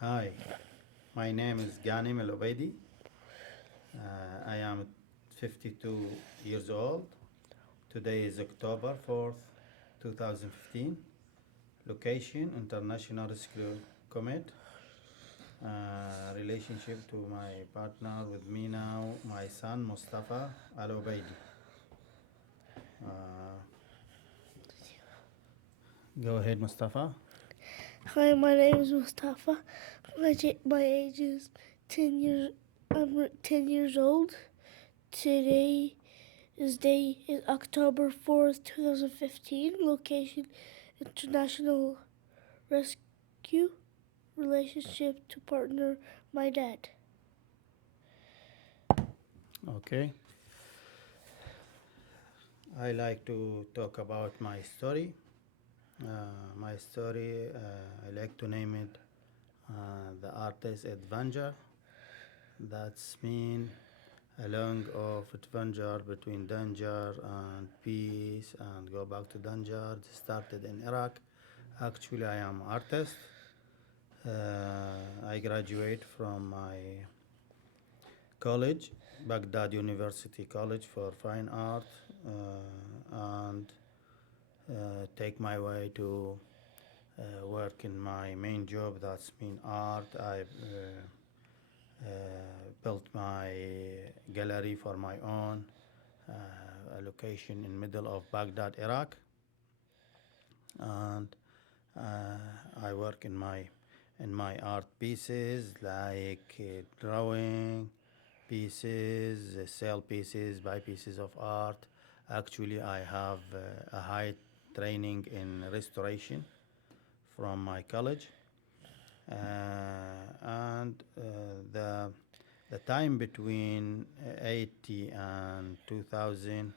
Hi, my name is Ghanim Alobaidi. I am 52 years old. Today is October 4th, 2015. Location International Rescue Commit. Relationship to my partner with me now, my son Mustafa Alobaidi. Uh, Go ahead, Mustafa. Hi, my name is Mustafa. My age is 10 years. I'm 10 years old. Today is October 4th, 2015. Location International Rescue. Relationship to partner my dad. Okay. I like to talk about my story. My story, I like to name it the artist adventure. That's mean a long of adventure between danger and peace and go back to danger. It started in Iraq. Actually, I am artist. I graduate from my college, Baghdad University College for Fine Art, and take my way to work in my main job. That's mean art. I built my gallery for my own, a location in middle of Baghdad, Iraq, and I work in my art pieces like drawing pieces, sell pieces, buy pieces of art. Actually, I have a high training in restoration from my college, and the time between 80 and 2000,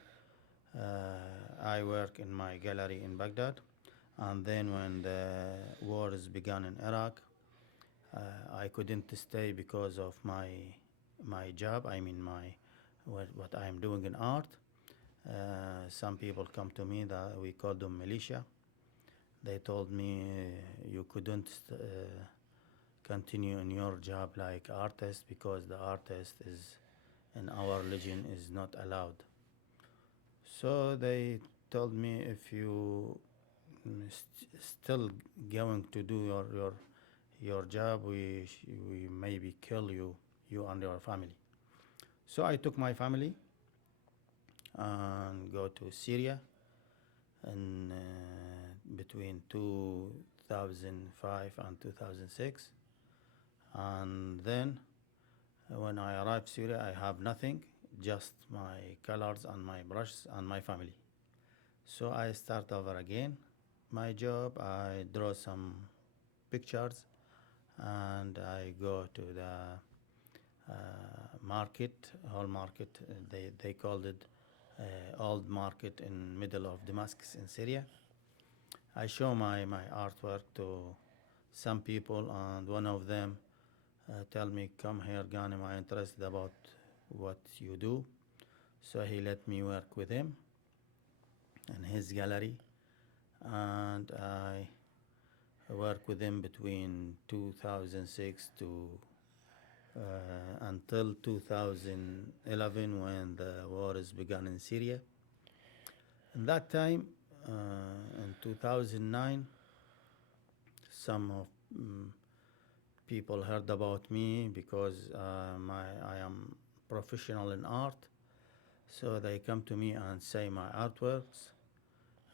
I work in my gallery in Baghdad, and then when the wars began in Iraq, I couldn't stay because of my job. I mean what I am doing in art. Some people come to me that we call them militia. They told me you couldn't continue in your job like artist because the artist is in our religion is not allowed. So they told me if you still going to do your job, we maybe kill you and your family. So I took my family and go to Syria in between 2005 and 2006. And then when I arrived Syria, I have nothing, just my colors and my brushes and my family. So I start over again. My job, I draw some pictures and I go to the market, whole market. They called it old market in middle of Damascus in Syria. I show my artwork to some people, and one of them tell me, "Come here, Ghanim. I'm interested about what you do." So he let me work with him in his gallery, and I worked with him between 2006 to until 2011 when the wars began in Syria. In that time, in 2009, some of people heard about me because I am professional in art. So they come to me and say my artworks,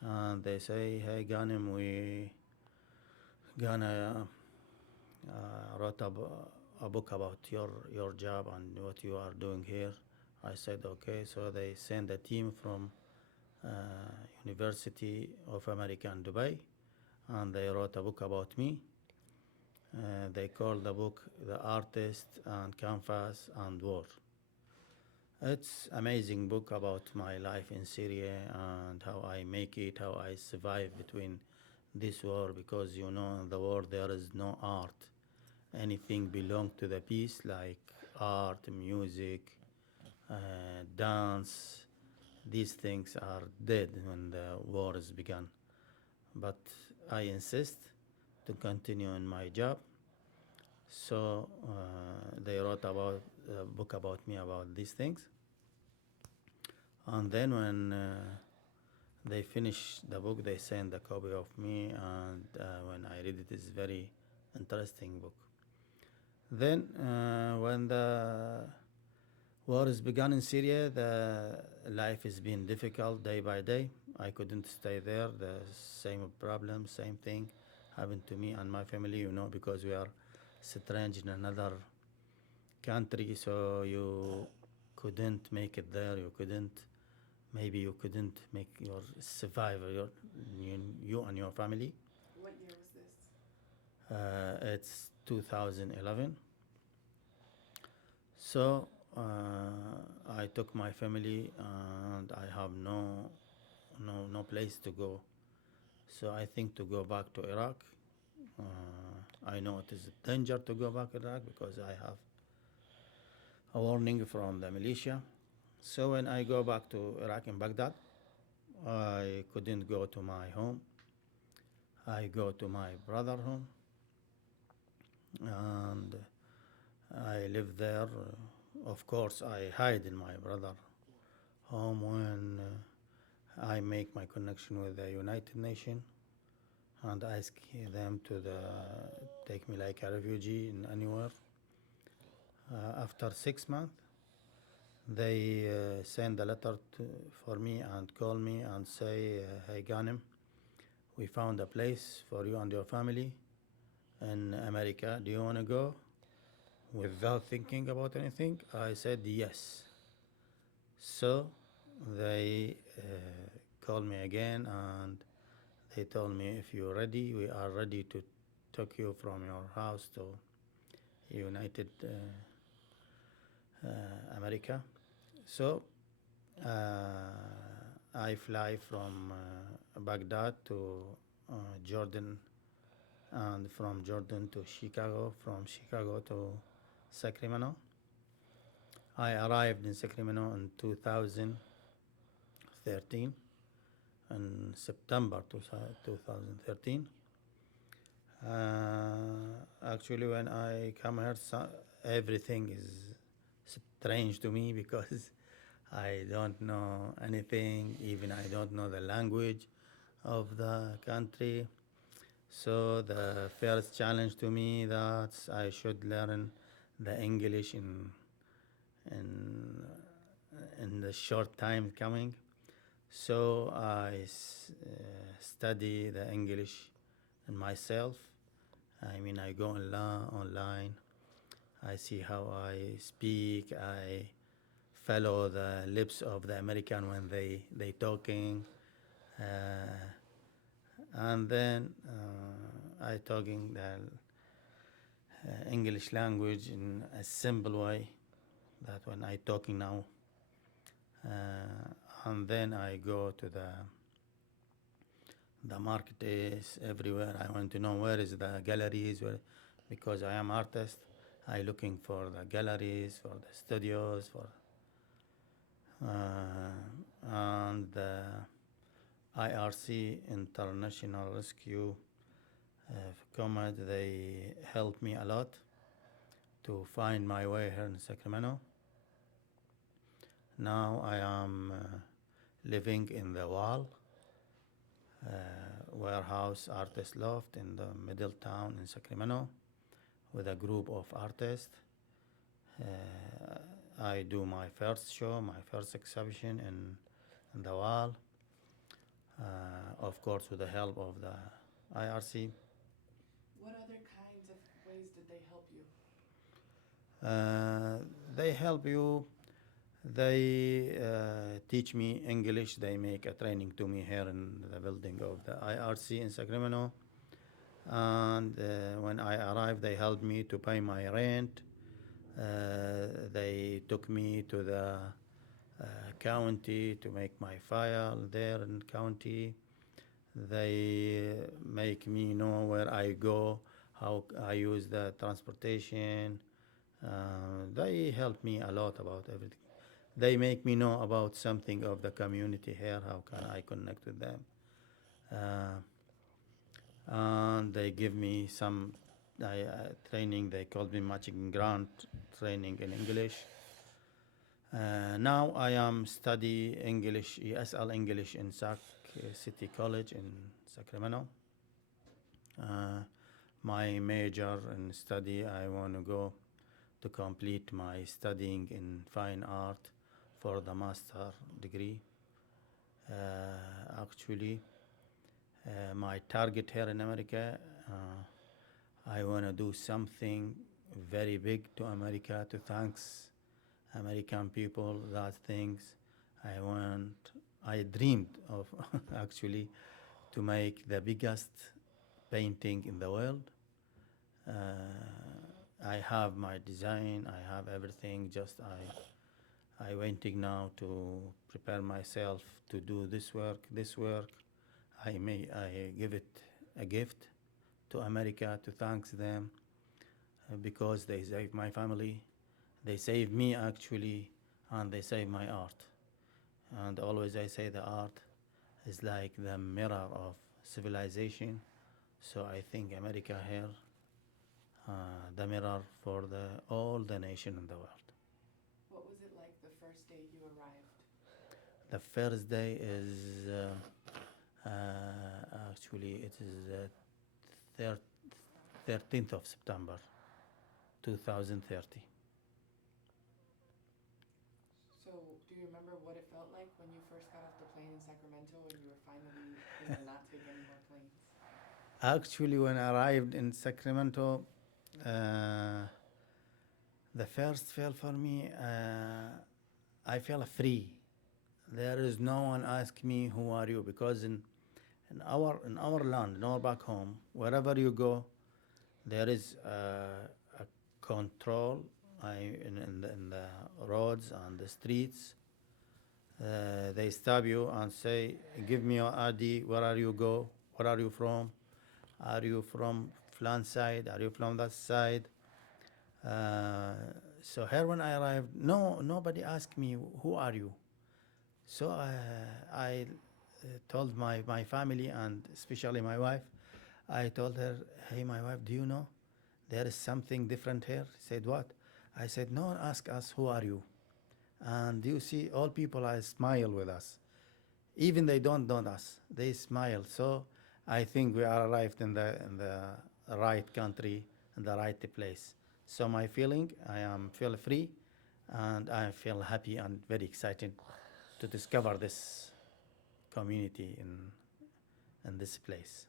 and they say, "Hey, Ghanim, we gonna wrote a book about your job and what you are doing here." I said, "Okay." So they send a team from uh, University of America in Dubai, and they wrote a book about me. They called the book "The Artist and Canvas and War." It's amazing book about my life in Syria and how I make it, how I survive between this war, because you know in the war there is no art. Anything belong to the peace like art, music, dance. These things are dead when the wars began. But I insist to continue in my job, So they wrote about a book about me about these things. And then when they finished the book, they sent a copy of me, and when I read it, it's very interesting book. Then when the war is begun in Syria, the life has been difficult day by day. I couldn't stay there. The same problem, same thing happened to me and my family, because we are strange in another country, so you couldn't make it there. Maybe you couldn't make your survive you and your family. What year was this? It's 2011. So I took my family, and I have no place to go. So I think to go back to Iraq. I know it is a danger to go back to Iraq because I have a warning from the militia. So when I go back to Iraq in Baghdad, I couldn't go to my home. I go to my brother's home, and I live there. Of course, I hide in my brother's home when I make my connection with the United Nations and ask them to take me like a refugee in anywhere. After 6 months, they send a letter for me and call me and say, hey Ghanim, we found a place for you and your family in America. Do you want to go? Without thinking about anything, I said yes. So they called me again, and they told me, if you're ready, we are ready to take you from your house to United America. So I fly from Baghdad to Jordan, and from Jordan to Chicago, from Chicago to Sacramento. I arrived in Sacramento in 2013, in September 2013. Actually, when I come here, everything is strange to me because I don't know anything, even I don't know the language of the country. So the first challenge to me that I should learn the English in the short time coming. So I study the English in myself. I mean, I go online. I see how I speak. I follow the lips of the American when they talking, and then I talking the English language in a simple way. That when I talking now, and then I go to the markets everywhere. I want to know where is the galleries, because I am artist. I looking for the galleries, for the studios, and the IRC, International Rescue Command. They helped me a lot to find my way here in Sacramento. Now I am living in the wall warehouse artist loft in the middle town in Sacramento with a group of artists. I do my first show, my first exhibition in the wall, of course with the help of the IRC. What other kinds of ways did they help you? They help you. They teach me English. They make a training to me here in the building of the IRC in Sacramento. And when I arrived, they helped me to pay my rent. They took me to the county to make my file there in county. They make me know where I go, how I use the transportation. They help me a lot about everything. They make me know about something of the community here, how can I connect with them. And they give me some training. They called me matching grant training in English. Now I am study English, ESL English in Sac City College in Sacramento. My major in study, I want to go to complete my studying in fine art for the master degree. Actually, my target here in America, I want to do something very big to America to thanks American people. That things I dreamed of actually to make the biggest painting in the world. I have my design, I have everything. Just I waiting now to prepare myself to do this work. This work, I give it a gift to America to thank them because they saved my family, they saved me actually, and they saved my art. And always I say the art is like the mirror of civilization. So I think America here, the mirror for all the nation in the world. What was it like the first day you arrived? The first day is actually it is 13th of September, 2030. So, do you remember what it felt like when you first got off the plane in Sacramento and you were finally not taking any more planes? Actually, when I arrived in Sacramento, the first feel for me, I felt free. There is no one ask me who are you, because in our land, in our back home, wherever you go, there is a control in the roads and the streets. They stop you and say, "Give me your ID. Where are you go? Where are you from? Are you from Flan side? Are you from that side?" So here when I arrived, nobody asked me, "Who are you?" So I told my family, and especially my wife, I told her, "Hey, my wife, do you know there is something different here?" She said, "What?" I said, "No one ask us, who are you?" And you see, all people I smile with us. Even they don't know us, they smile. So I think we are arrived in the right country, in the right place. So my feeling, feel free, and I feel happy and very excited to discover this community in this place.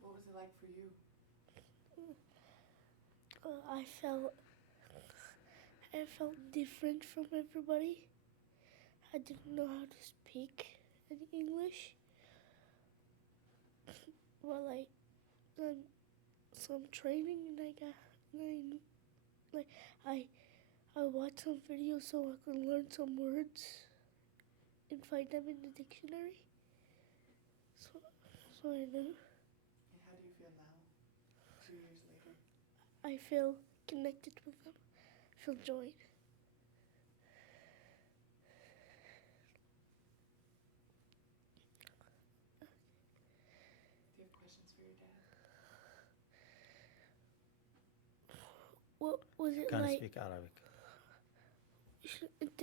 What was it like for you? I felt different from everybody. I didn't know how to speak any English. Well, I done some training, and I watched some videos so I could learn some words and find them in the dictionary. So I know. And how do you feel now, 2 years later? I feel connected with them. I feel joy. Do you have questions for your dad? What was it Can like? speak Arabic. انت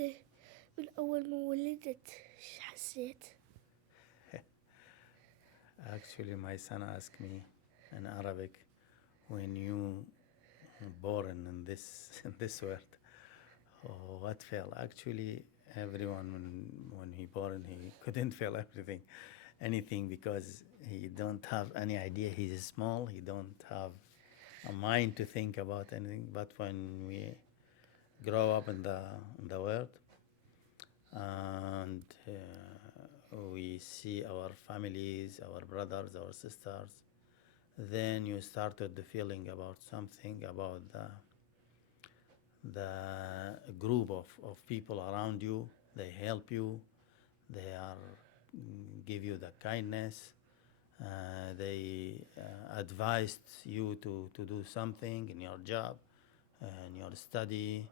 من اول ما ولدت ايش حسيت؟ Actually, my son asked me in Arabic, when you born in this world, what feel? Actually, everyone when he born, he couldn't feel anything, because he don't have any idea. He's small. He don't have a mind to think about anything. But when we grow up in the world, and we see our families, our brothers, our sisters, then you started the feeling about something, about the group of people around you. They help you, they are give you the kindness, they advised you to do something in your job, in your study,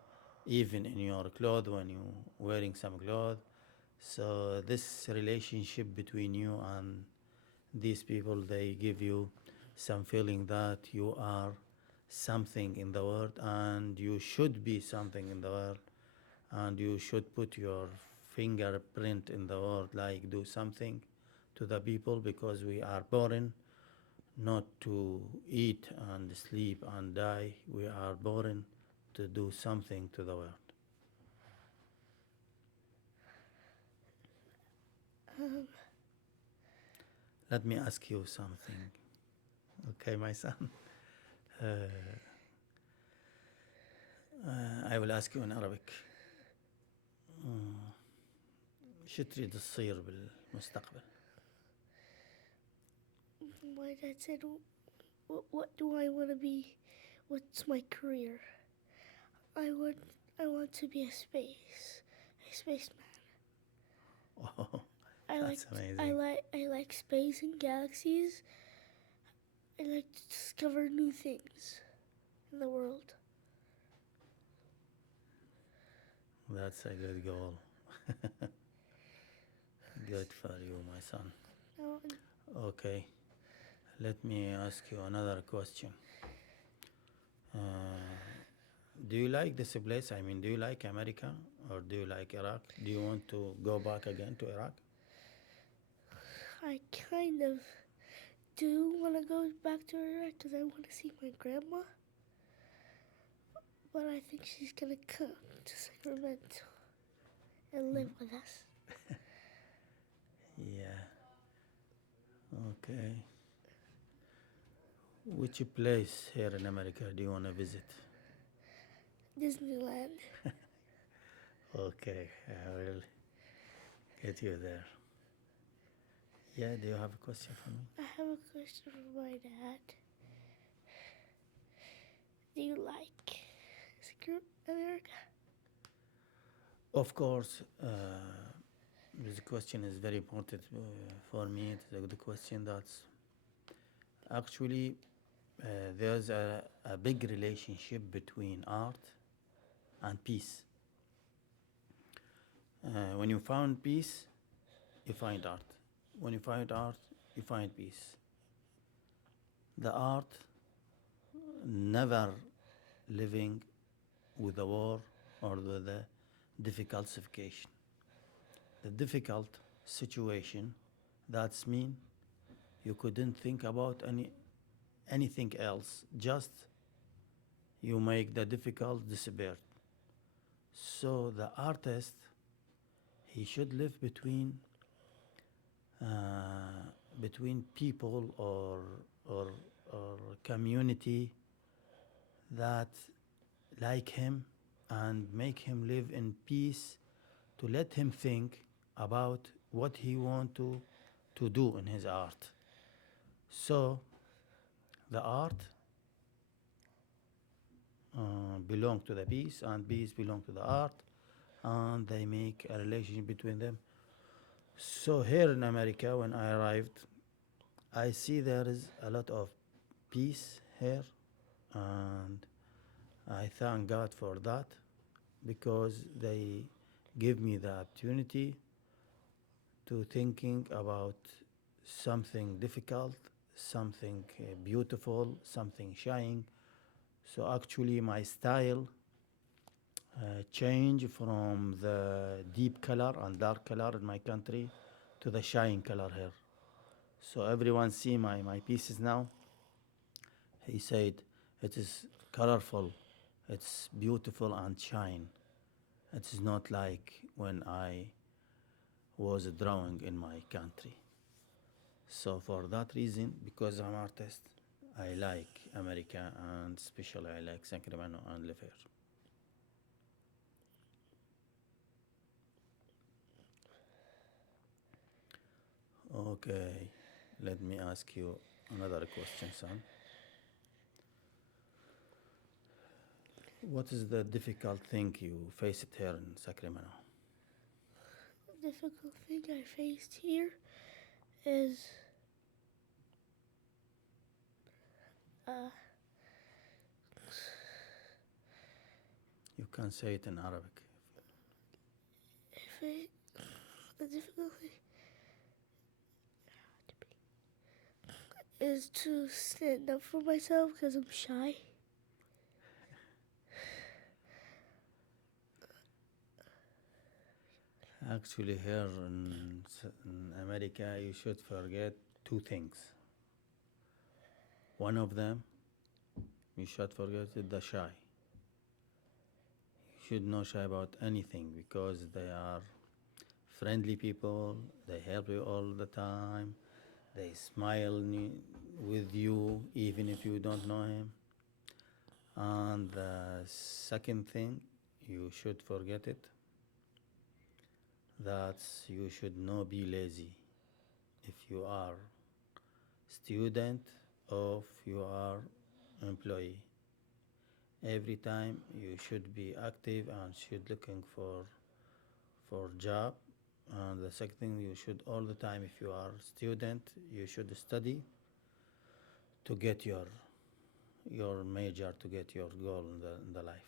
even in your clothes when you wearing some clothes. So this relationship between you and these people, they give you some feeling that you are something in the world and you should be something in the world and you should put your fingerprint in the world, like do something to the people, because we are born not to eat and sleep and die. We are born to do something to the world. Let me ask you something. Okay, my son. I will ask you in Arabic. شو تريد تصير بالمستقبل؟ My dad said, what do I want to be? What's my career? I want to be a spaceman. Oh, I that's like amazing. I like space and galaxies. I like to discover new things in the world. That's a good goal. Good for you, my son. Now, Okay, let me ask you another question. Do you like this place? I mean, do you like America or do you like Iraq? Do you want to go back again to Iraq? I kind of do want to go back to Iraq because I want to see my grandma. But I think she's going to come to Sacramento and live with us. Yeah. Okay. Which place here in America do you want to visit? Disneyland. Okay, I will get you there. Yeah, do you have a question for me? I have a question for my dad. Do you like America? Of course, this question is very important for me. It's a good question. That's actually there's a big relationship between art and peace. When you found peace, you find art. When you find art, you find peace. The art never living with the war or with the difficult situation. The difficult situation, that's mean you couldn't think about anything else, just you make the difficult disappear. So the artist, he should live between people or community that like him and make him live in peace, to let him think about what he want to do in his art. So the art belong to the peace and peace belong to the art, and they make a relationship between them. So here in America, when I arrived, I see there is a lot of peace here, and I thank God for that, because they give me the opportunity to thinking about something difficult, something beautiful, something shining. So actually my style change from the deep color and dark color in my country to the shine color here. So everyone see my pieces now. He said it is colorful, it's beautiful and shine. It is not like when I was drawing in my country. So for that reason, because I'm artist, I like America, and especially I like Sacramento and live here. Okay, let me ask you another question, son. What is the difficult thing you faced here in Sacramento? The difficult thing I faced here is You can say it in Arabic. the difficult thing is to stand up for myself because I'm shy. Actually, here in America, you should forget two things. One of them, you should forget the shy. You should not shy about anything because they are friendly people. They help you all the time. They smile with you even if you don't know him. And the second thing, you should forget it, that you should not be lazy if you are student or if you are employee. Every time you should be active and should looking for job. And the second thing, you should all the time, if you are student, you should study to get your major, to get your goal in the life.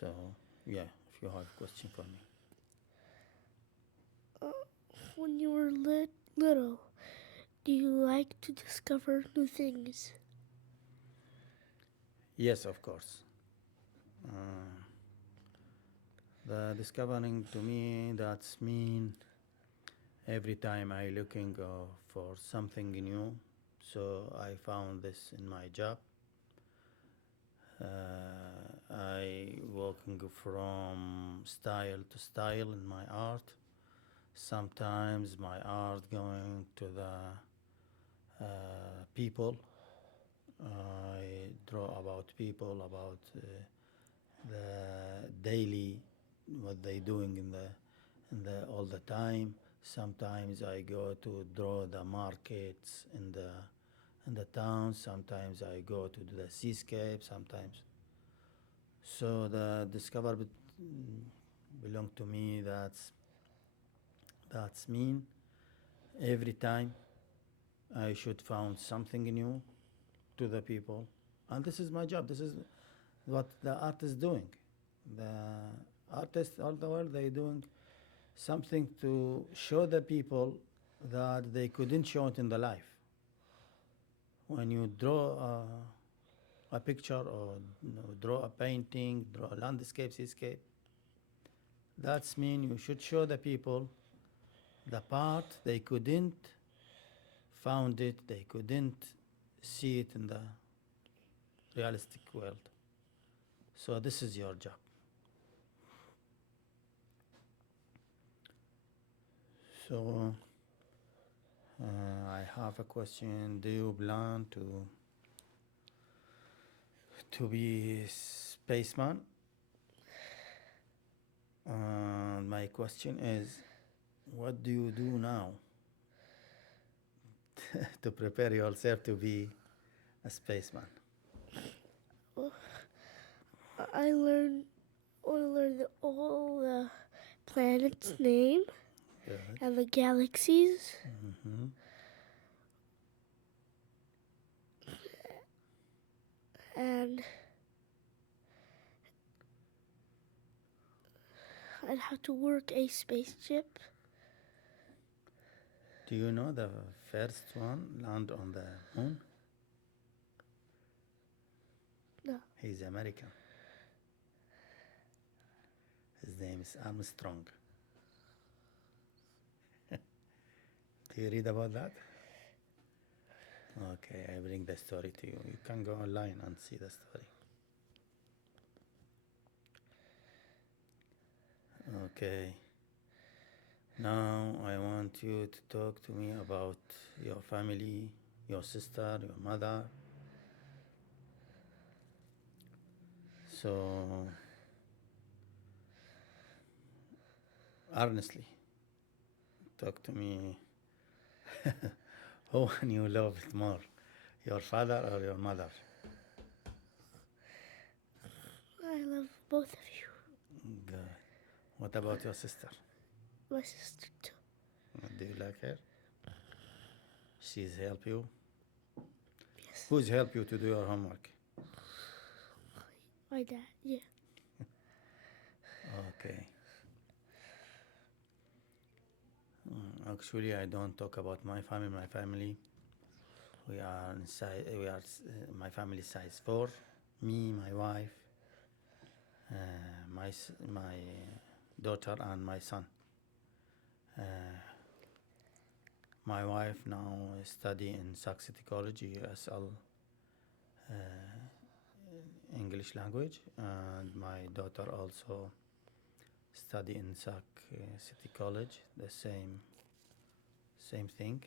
So yeah, if you have a question for me. When you were little, do you like to discover new things? Yes, of course. The discovering to me, that's mean every time I looking for something new. So I found this in my job. I walking from style to style in my art. Sometimes my art going to the people. I draw about people, about the daily, what they doing in the all the time. Sometimes I go to draw the markets in the town. Sometimes I go to do the seascape. Sometimes. So the discover belong to me. That's mean. Every time I should found something new to the people, and this is my job. This is what the art is doing. The artists all the world, they doing something to show the people that they couldn't show it in the life. When you draw a picture or draw a painting, draw a landscape, seascape, that's mean you should show the people the part they couldn't found it, they couldn't see it in the realistic world. So this is your job. So I have a question. Do you plan to be spaceman? My question is, what do you do now to prepare yourself to be a spaceman? Well, I want to learn all the planets' name Good. and the galaxies. Mm-hmm. And I'd have to work a spaceship. Do you know the first one land on the moon? No. He's American. His name is Armstrong. Do you read about that? Okay, I bring the story to you. You can go online and see the story. Okay. Now I want you to talk to me about your family, your sister, your mother. So, honestly, talk to me. Who one you love it more, your father or your mother? I love both of you. Good. What about your sister? My sister too. Do you like her? She's help you? Yes. Who's help you to do your homework? My dad, yeah. Okay. Actually, I don't talk about my family. My family, my family size four. Me, my wife, my daughter, and my son. My wife now study in Sac City College, USL, English language, and my daughter also study in Sac City College, the same thing.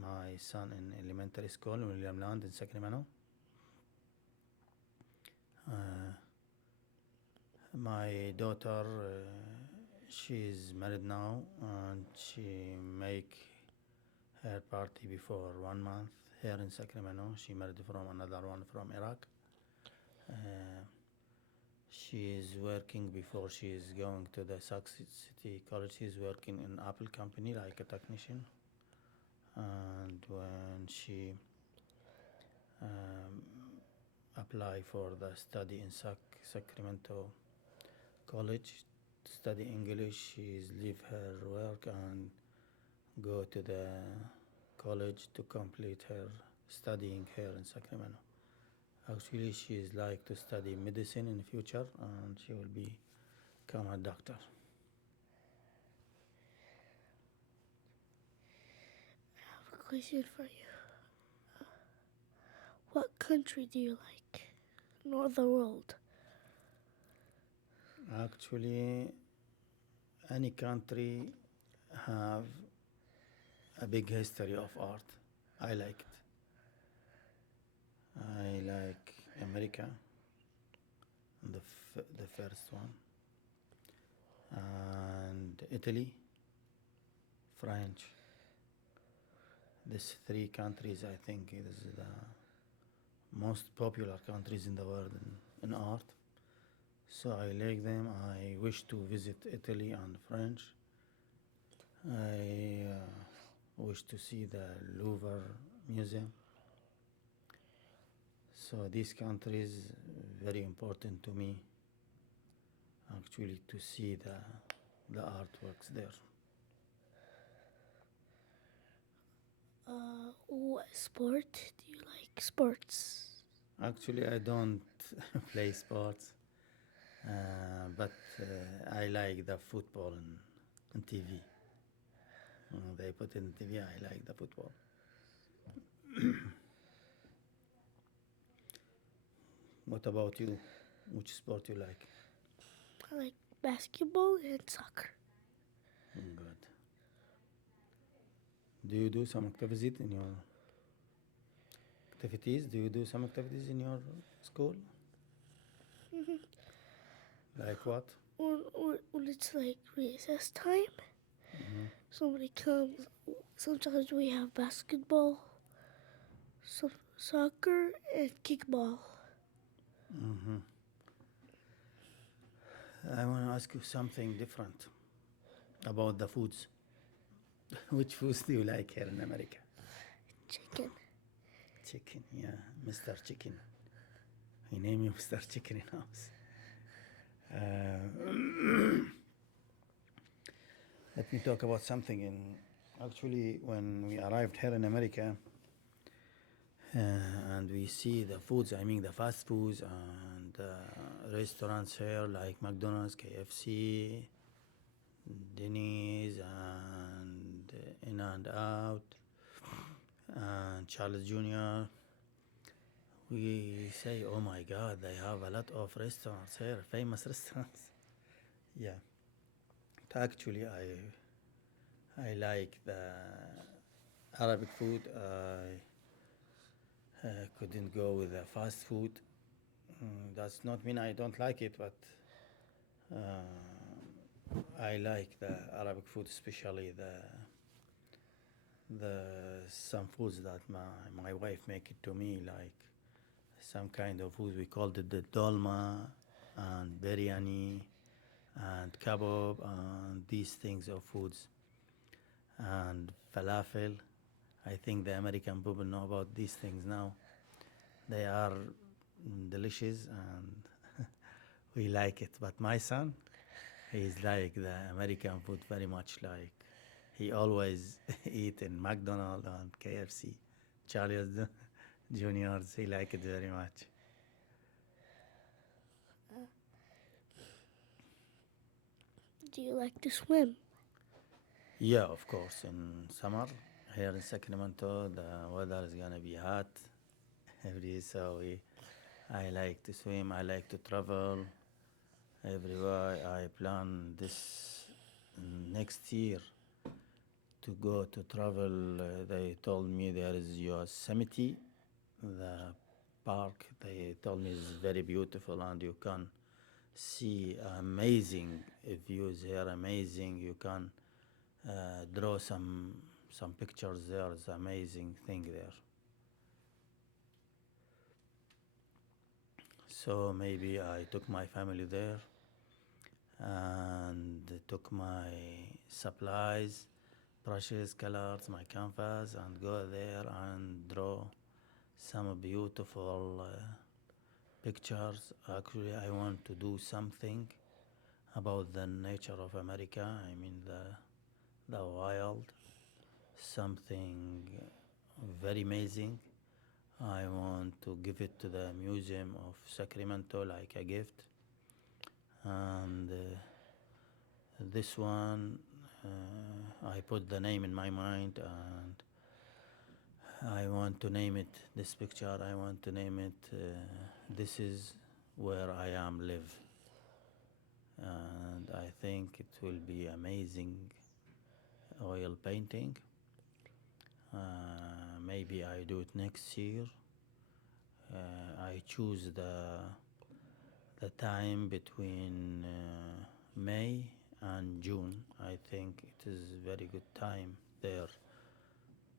My son in elementary school in William Land in Sacramento. My daughter, she's married now, and she make her party before 1 month here in Sacramento. She married from another one from Iraq. She is working before she is going to the Sac City College. She's working in Apple company like a technician. And when she apply for the study in Sacramento College, study English, she's leave her work and go to the college to complete her studying here in Sacramento. Actually, she is like to study medicine in the future, and she will become a doctor. I have a question for you. What country do you like in all the world? Actually, any country have a big history of art. I like it. I like America, the first one, and Italy, French. These three countries, I think, is the most popular countries in the world in art. So I like them. I wish to visit Italy and French. I wish to see the Louvre Museum. So these countries very important to me, actually, to see the artworks there. What sport do you like? Sports. Actually, I don't play sports, but I like the football on TV. They put in TV. I like the football. What about you? Which sport you like? I like basketball and soccer. Good. Do you do some activities in your activities? Do you do some activities in your school? Like what? When it's like recess time, somebody comes. Sometimes we have basketball, some soccer, and kickball. I want to ask you something different about the foods. Which foods do you like here in America? Chicken. Chicken, yeah, Mr. Chicken. We name you Mr. Chicken in house. Let me talk about something. Actually, when we arrived here in America, and we see the foods, I mean the fast foods and restaurants here like McDonald's, KFC, Denny's, and In and Out, and Charles Jr. We say, oh my God, they have a lot of restaurants here, famous restaurants. Yeah. Actually, I like the Arabic food. I couldn't go with the fast food. That's not mean I don't like it, but I like the Arabic food, especially the some foods that my wife make it to me, like some kind of food. We called it the dolma and biryani and kebab and these things of foods and falafel. I think the American people know about these things now. They are delicious and we like it. But my son, He's like the American food very much like. He always eat in McDonald's and KFC, Charlie's Juniors. He like it very much. Do you like to swim? Yeah, of course. In summer here in Sacramento, the weather is gonna be hot every day, so I like to swim. I like to travel everywhere. I plan this next year to go to travel. They told me there is Yosemite, the park. They told me is very beautiful and you can see amazing views here. Amazing. You can draw some pictures there. It's amazing thing there. So maybe I took my family there and took my supplies, brushes, colors, my canvas, and go there and draw some beautiful pictures. Actually, I want to do something about the nature of America. I mean the wild, something very amazing. I want to give it to the Museum of Sacramento like a gift. And this one, I put the name in my mind and I want to name it, this picture, I want to name it, this is where I am live. And I think it will be amazing oil painting. Maybe I do it next year. I choose the time between May and June. I think it is very good time there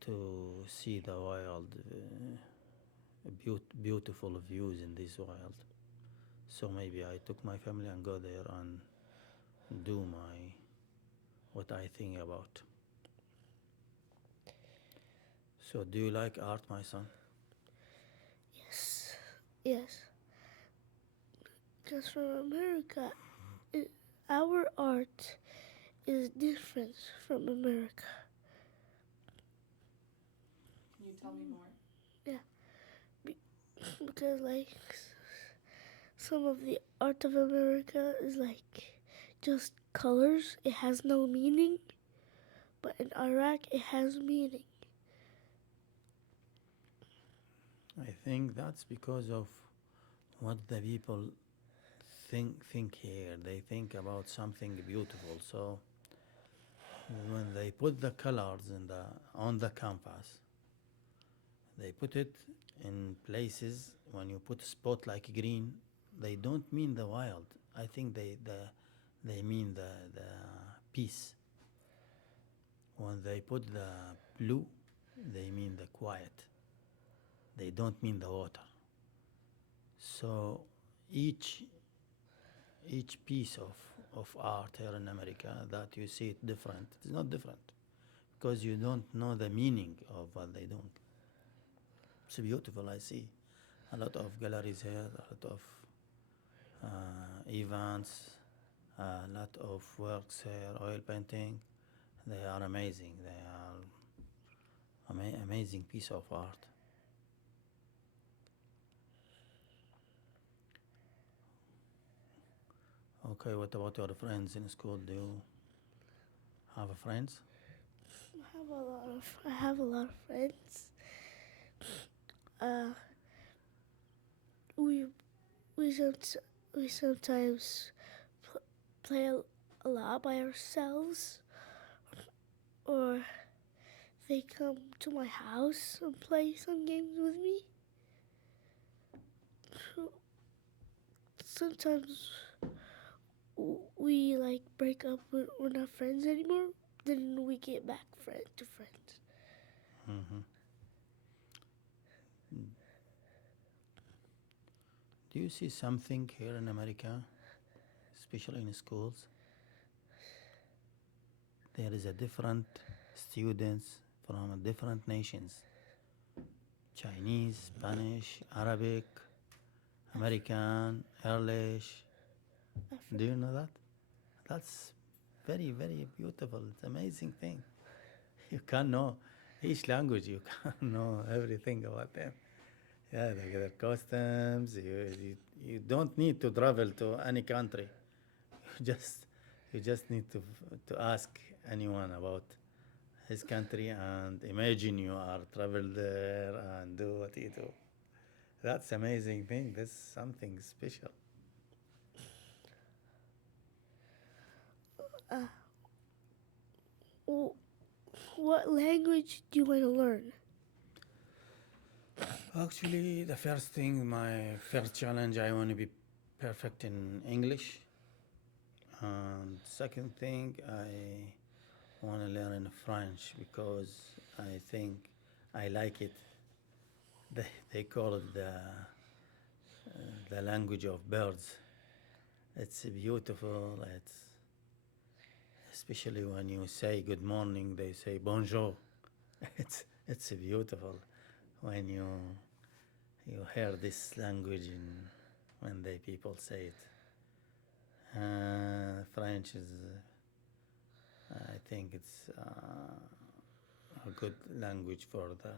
to see the wild, beautiful views in this wild. So maybe I took my family and go there and do what I think about. So do you like art, my son? Yes. Because from America, our art is different from America. Can you tell me more? Because like some of the art of America is like just colors. It has no meaning. But in Iraq, it has meaning. I think that's because of what the people think here. They think about something beautiful. So when they put the colors on the canvas, they put it in places. When you put a spot like green, they don't mean the wild. I think they mean the peace. When they put the blue, they mean the quiet. They don't mean the water. So each piece of art here in America that you see it different, it's not different because you don't know the meaning of what they do. It's beautiful. I see a lot of galleries here, a lot of events, a lot of works here, oil painting. They are amazing. They are amazing piece of art. Okay, what about your friends in school? Do you have friends? I have a lot of friends. We sometimes play a lot by ourselves, or they come to my house and play some games with me. Sometimes we like break up. We're not friends anymore. Then we get back friend to friends. Mm-hmm. Do you see something here in America, especially in schools? There is a different students from different nations. Chinese, Spanish, Arabic, American, English. Do you know that? That's very, very beautiful. It's amazing thing. You can know each language. You can know everything about them. Yeah, their customs. You don't need to travel to any country. You just you just need to ask anyone about his country and imagine you are travel there and do what you do. That's amazing thing. That's something special. Well, what language do you want to learn? Actually, the first thing, my first challenge, I want to be perfect in English. And second thing, I want to learn French because I think I like it. They call it the language of birds. It's beautiful. It's especially when you say good morning, they say bonjour. It's beautiful when you hear this language and when the people say it. French is, I think it's a good language for the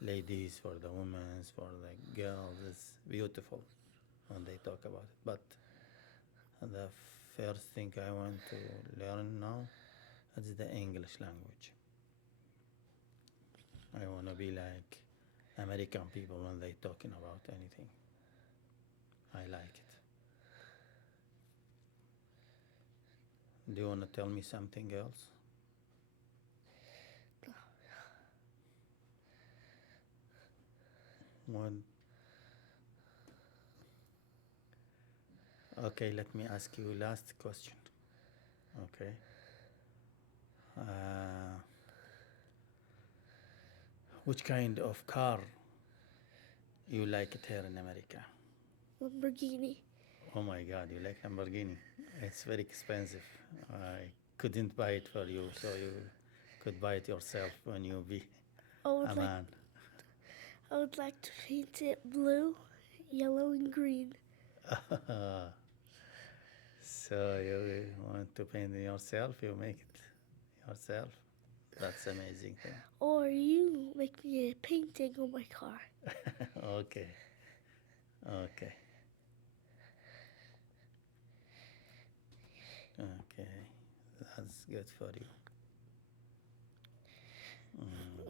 ladies, for the women, for the girls. It's beautiful when they talk about it. But the first thing I want to learn now is the English language. I want to be like American people when they talking about anything. I like it. Do you want to tell me something else? One. Okay, let me ask you last question. Okay. Which kind of car you like it here in America? Lamborghini. Oh my God, you like Lamborghini? It's very expensive. I couldn't buy it for you, so you could buy it yourself when you be a man. I would like to paint it blue, yellow, and green. So you want to paint it yourself? You make it yourself? That's amazing thing. Or you make me a painting on my car. Okay. Okay. Okay. That's good for you.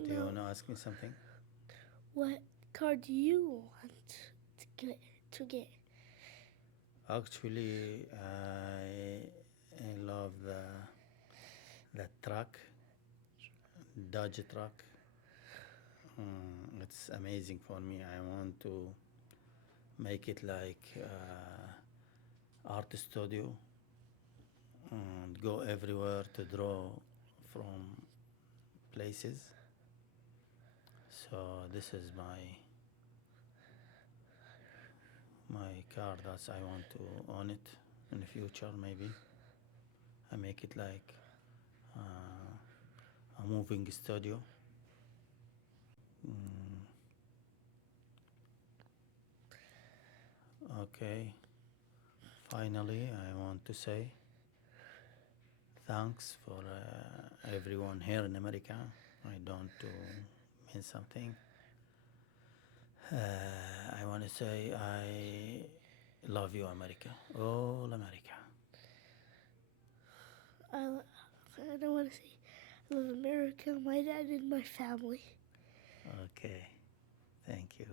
Do you want to ask me something? What car do you want to get? Actually, I love the truck, Dodge truck. It's amazing for me. I want to make it like art studio and go everywhere to draw from places. So this is my car that I want to own it in the future. Maybe I make it like a moving studio. Okay. Finally, I want to say thanks for everyone here in America. I don't to mean something. I want to say I love you, America. All America. I don't want to say I love America, my dad, and my family. Okay. Thank you.